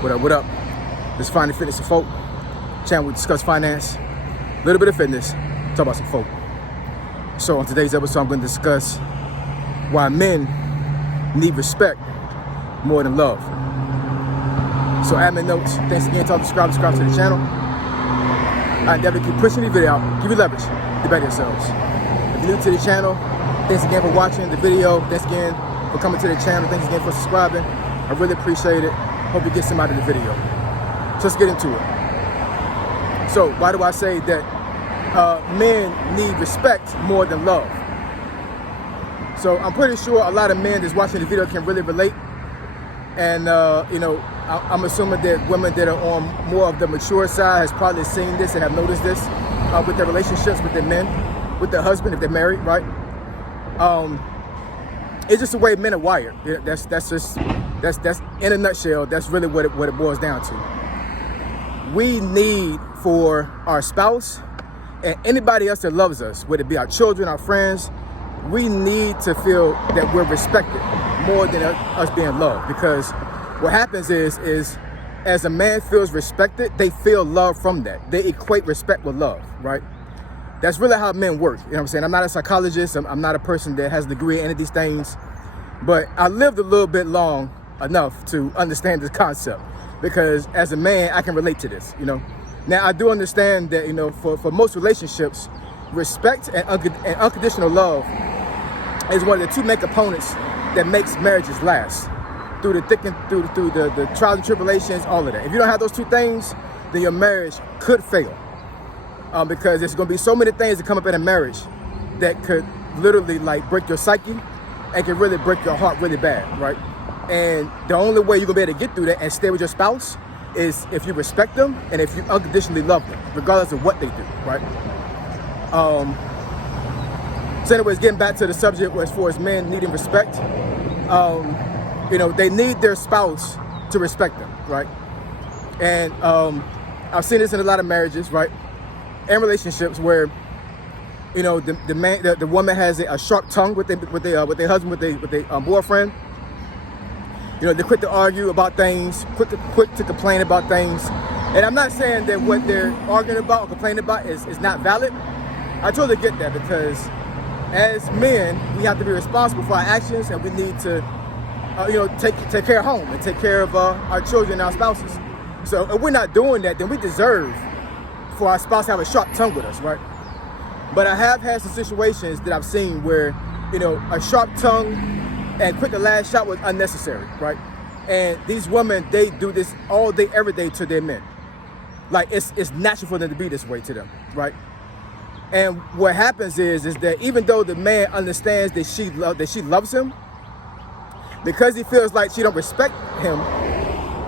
What up, what up? This is Finding Fitness and Folk. Channel we discuss finance, a little bit of fitness, talk about some folk. So on today's episode, I'm going to discuss why men need respect more than love. So admin notes, thanks again to all subscribe to the channel. I endeavor to keep pushing the video out, give you leverage, debate yourselves. If you're new to the channel, thanks again for watching the video. Thanks again for coming to the channel. Thanks again for subscribing. I really appreciate it. Hope you get some out of the video. So let's get into it. So why do I say that men need respect more than love? So I'm pretty sure a lot of men that's watching the video can really relate. And I'm assuming that women that are on more of the mature side has probably seen this and have noticed this with their relationships with their men, with their husband if they're married, right? It's just the way men are wired. That's in a nutshell. That's really what it boils down to. We need for our spouse and anybody else that loves us, whether it be our children, our friends, we need to feel that we're respected more than us being loved. Because what happens is as a man feels respected, they feel love from that. They equate respect with love, right? That's really how men work. You know what I'm saying? I'm not a psychologist. I'm not a person that has a degree in any of these things. But I lived a little bit long enough to understand this concept. Because as a man, I can relate to this, Now, I do understand that, for most relationships, respect and unconditional love is one of the two main components that makes marriages last. Through the thick and through the trials and tribulations, all of that. If you don't have those two things, then your marriage could fail. Because there's going to be so many things that come up in a marriage that could literally break your psyche and can really break your heart really bad, right? And the only way you're going to be able to get through that and stay with your spouse is if you respect them and if you unconditionally love them, regardless of what they do, right? So anyways, getting back to the subject as far as men needing respect, they need their spouse to respect them, right? And I've seen this in a lot of marriages, right? And relationships where, the woman has a sharp tongue with their husband, with their boyfriend. They're quick to argue about things, quick to complain about things. And I'm not saying that what they're arguing about or complaining about is not valid. I totally get that, because as men, we have to be responsible for our actions, and we need to, take care of home and take care of our children and our spouses. So if we're not doing that, then we deserve for our spouse to have a sharp tongue with us, right? But I have had some situations that I've seen where, a sharp tongue and quick to lash out was unnecessary, right? And these women, they do this all day, every day to their men. It's natural for them to be this way to them, right? And what happens is that even though the man understands that she loves him, because he feels like she don't respect him,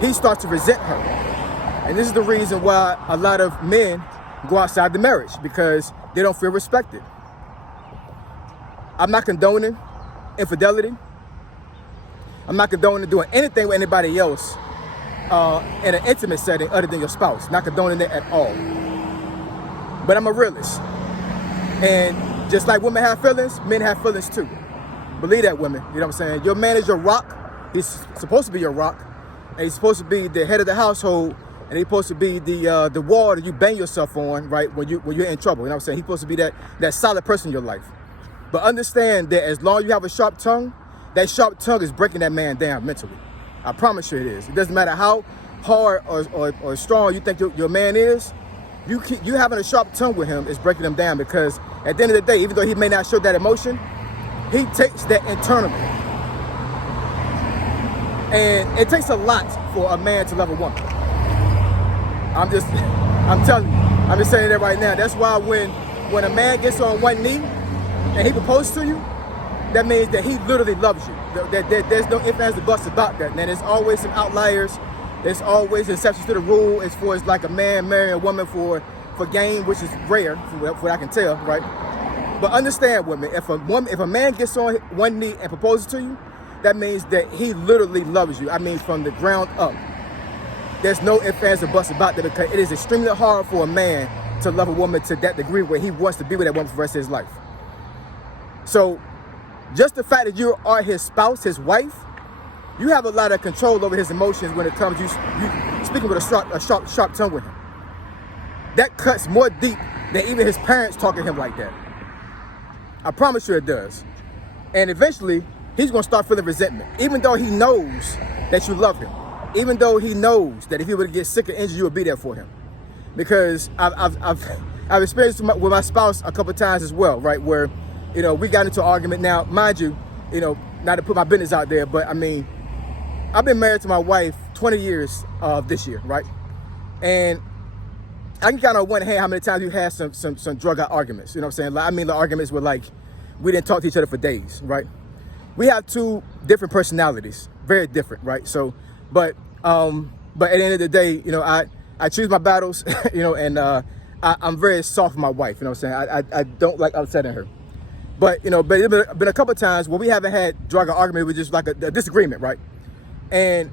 he starts to resent her. And this is the reason why a lot of men go outside the marriage, because they don't feel respected. I'm not condoning infidelity. I'm not condoning doing anything with anybody else in an intimate setting other than your spouse. Not condoning it at all. But I'm a realist. And just like women have feelings, men have feelings too. Believe that, women. You know what I'm saying? Your man is your rock. He's supposed to be your rock. And he's supposed to be the head of the household. And he's supposed to be the wall that you bang yourself on, right, when you're in trouble. You know what I'm saying? He's supposed to be that solid person in your life. But understand that as long as you have a sharp tongue, that sharp tongue is breaking that man down mentally. I promise you it is. It doesn't matter how hard or strong you think your man is. You having a sharp tongue with him is breaking him down, because at the end of the day, even though he may not show that emotion, he takes that internally. And it takes a lot for a man to love a woman. I'm telling you, I'm just saying that right now. That's why when a man gets on one knee and he proposes to you, that means that he literally loves you. There's no ifs, ands, or buts about that. Now, there's always some outliers. There's always exceptions to the rule as far as like a man marrying a woman for gain, which is rare, from what I can tell, right? But understand, women, if a man gets on one knee and proposes to you, that means that he literally loves you. I mean, from the ground up. There's no ifs, ands, or buts about that, because it is extremely hard for a man to love a woman to that degree where he wants to be with that woman for the rest of his life. So just the fact that you are his spouse, his wife, you have a lot of control over his emotions when it comes to you speaking with a sharp tongue with him. That cuts more deep than even his parents talking to him like that. I promise you it does. And eventually, he's going to start feeling resentment, even though he knows that you love him, even though he knows that if he were to get sick or injured, you would be there for him. Because I've experienced with my spouse a couple of times as well, right? Where, we got into an argument. Now, mind you, not to put my business out there, but I mean, I've been married to my wife 20 years this year, right? And I can count on one hand how many times we've had some drug out arguments. You know what I'm saying? Like, I mean, the arguments were like, we didn't talk to each other for days, right? We have two different personalities, very different, right? So, but at the end of the day, I choose my battles, and I'm very soft with my wife. You know what I'm saying? I don't like upsetting her. But but it's been a couple of times where we haven't had drug out argument. It was just like a disagreement, right? And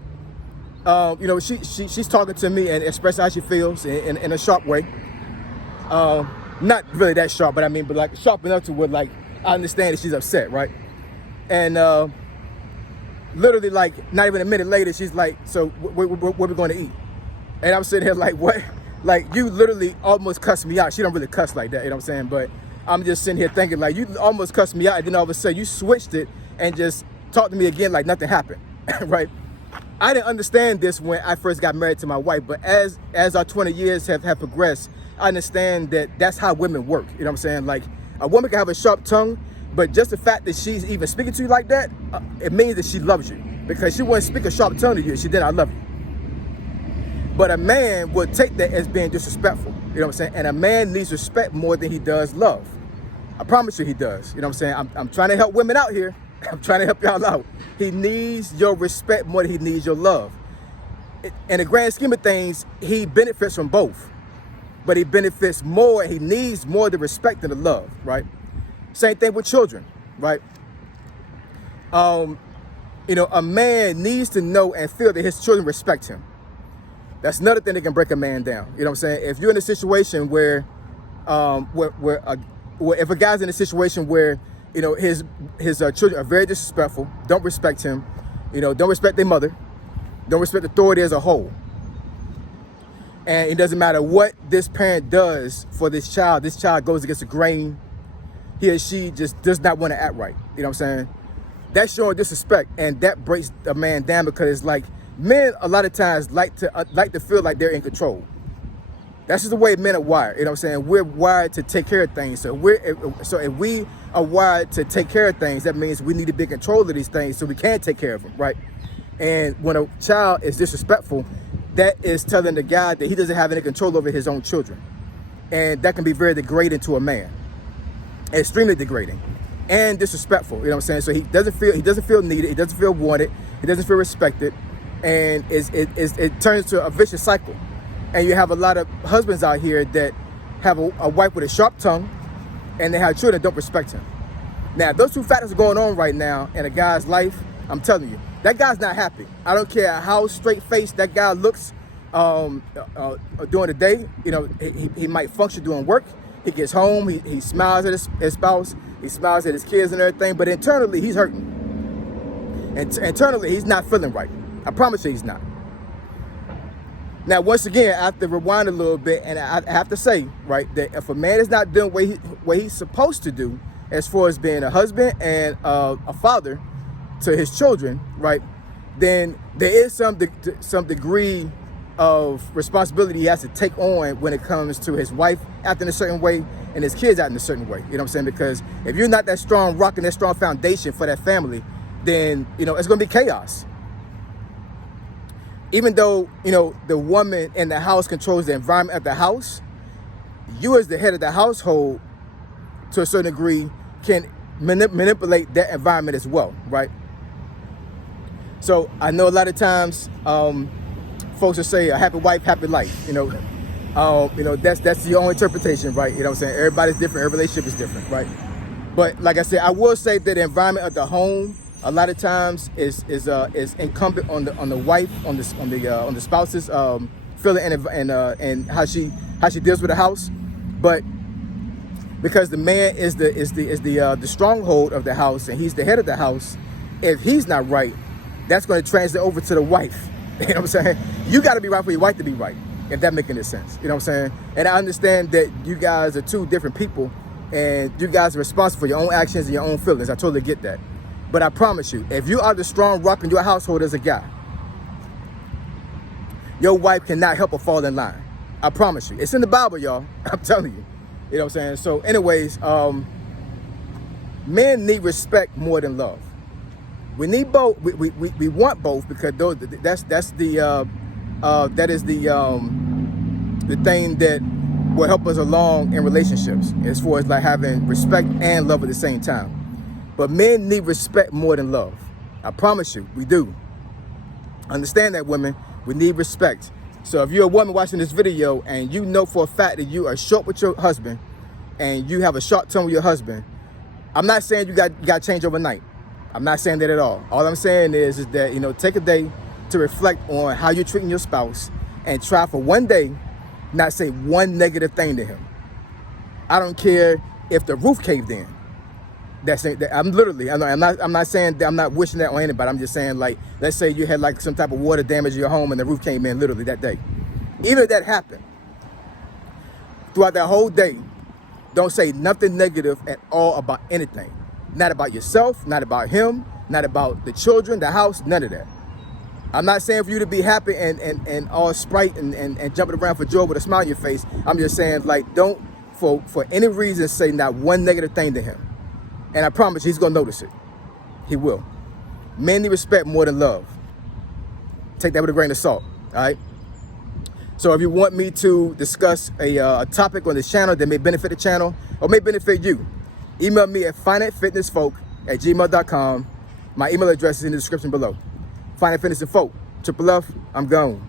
she's talking to me and expressing how she feels in a sharp way. Not really that sharp, but like sharp enough to where like I understand that she's upset, right? And literally like not even a minute later, she's like, "So what we going to eat?" And I'm sitting here like, "What?" Like, you literally almost cussed me out. She don't really cuss like that, you know what I'm saying? But I'm just sitting here thinking like, you almost cussed me out, and then all of a sudden you switched it and just talked to me again like nothing happened, right? I didn't understand this when I first got married to my wife, but as our 20 years have progressed, I understand that that's how women work. You know what I'm saying? Like, a woman can have a sharp tongue, but just the fact that she's even speaking to you like that, it means that she loves you, because she wouldn't speak a sharp tongue to you if she did not love you. But a man would take that as being disrespectful. You know what I'm saying? And a man needs respect more than he does love. I promise you he does. You know what I'm saying? I'm trying to help women out here. I'm trying to help y'all out. He needs your respect more than he needs your love. In the grand scheme of things, he benefits from both. But he benefits more, he needs more the respect than the love, right? Same thing with children, right? A man needs to know and feel that his children respect him. That's another thing that can break a man down. You know what I'm saying? If you're in a situation where if a guy's in a situation where, his children are very disrespectful, don't respect him, don't respect their mother, don't respect authority as a whole. And it doesn't matter what this parent does for this child goes against the grain. He or she just does not want to act right. You know what I'm saying? That's showing disrespect, and that breaks a man down, because it's like, men a lot of times like to feel like they're in control. That's just the way men are wired. You know what I'm saying? We're wired to take care of things. So if we are wired to take care of things, that means we need to be in control of these things so we can take care of them, right? And when a child is disrespectful, that is telling the guy that he doesn't have any control over his own children. And that can be very degrading to a man. Extremely degrading and disrespectful. You know what I'm saying? So he doesn't feel needed, he doesn't feel wanted, he doesn't feel respected. And it turns to a vicious cycle. And you have a lot of husbands out here that have a wife with a sharp tongue, and they have children that don't respect him. Now, if those two factors are going on right now in a guy's life, I'm telling you, that guy's not happy. I don't care how straight-faced that guy looks during the day. He might function doing work. He gets home, he smiles at his spouse, he smiles at his kids and everything, but internally, he's hurting. And internally, he's not feeling right. I promise you he's not. Now, once again, I have to rewind a little bit, and I have to say, right, that if a man is not doing what he's supposed to do, as far as being a husband and a father to his children, right, then there is some degree of responsibility he has to take on when it comes to his wife acting a certain way and his kids acting a certain way. You know what I'm saying? Because if you're not that strong rock and that strong foundation for that family, then, it's going to be chaos. Even though, the woman in the house controls the environment of the house, you as the head of the household, to a certain degree, can manipulate that environment as well, right? So I know a lot of times folks will say a happy wife, happy life, that's the only interpretation, right? You know what I'm saying? Everybody's different, every relationship is different, right? But like I said, I will say that the environment of the home a lot of times is incumbent on the wife, on the spouse's feeling and how she deals with the house. But because the man is the stronghold of the house and he's the head of the house, if he's not right, that's going to translate over to the wife. You know what I'm saying? You got to be right for your wife to be right, if that makes any sense. You know what I'm saying? And I understand that you guys are two different people, and you guys are responsible for your own actions and your own feelings. I totally get that. But I promise you, if you are the strong rock in your household as a guy, your wife cannot help but fall in line. I promise you. It's in the Bible, y'all. I'm telling you. You know what I'm saying? So anyways, men need respect more than love. We need both. We want both, because that is the thing that will help us along in relationships, as far as like having respect and love at the same time. But men need respect more than love. I promise you, we do. Understand that, women. We need respect. So if you're a woman watching this video and you know for a fact that you are short with your husband and you have a short term with your husband, I'm not saying you got to change overnight. I'm not saying that at all. All I'm saying is that, you know, take a day to reflect on how you're treating your spouse and try for one day not say one negative thing to him. I don't care if the roof caved in. I'm not saying that, I'm not wishing that on anybody. I'm just saying, like, let's say you had like some type of water damage in your home and the roof came in literally that day. Even if that happened, throughout that whole day, don't say nothing negative at all about anything. Not about yourself, not about him, not about the children, the house, none of that. I'm not saying for you to be happy and all sprite and jumping around for joy with a smile on your face. I'm just saying, like, don't for any reason say not one negative thing to him. And I promise you, he's going to notice it. He will. Men need respect more than love. Take that with a grain of salt, all right? So if you want me to discuss a topic on this channel that may benefit the channel or may benefit you, email me at finitefitnessfolk@gmail.com. My email address is in the description below. Finite Fitness and Folk, Triple F, I'm gone.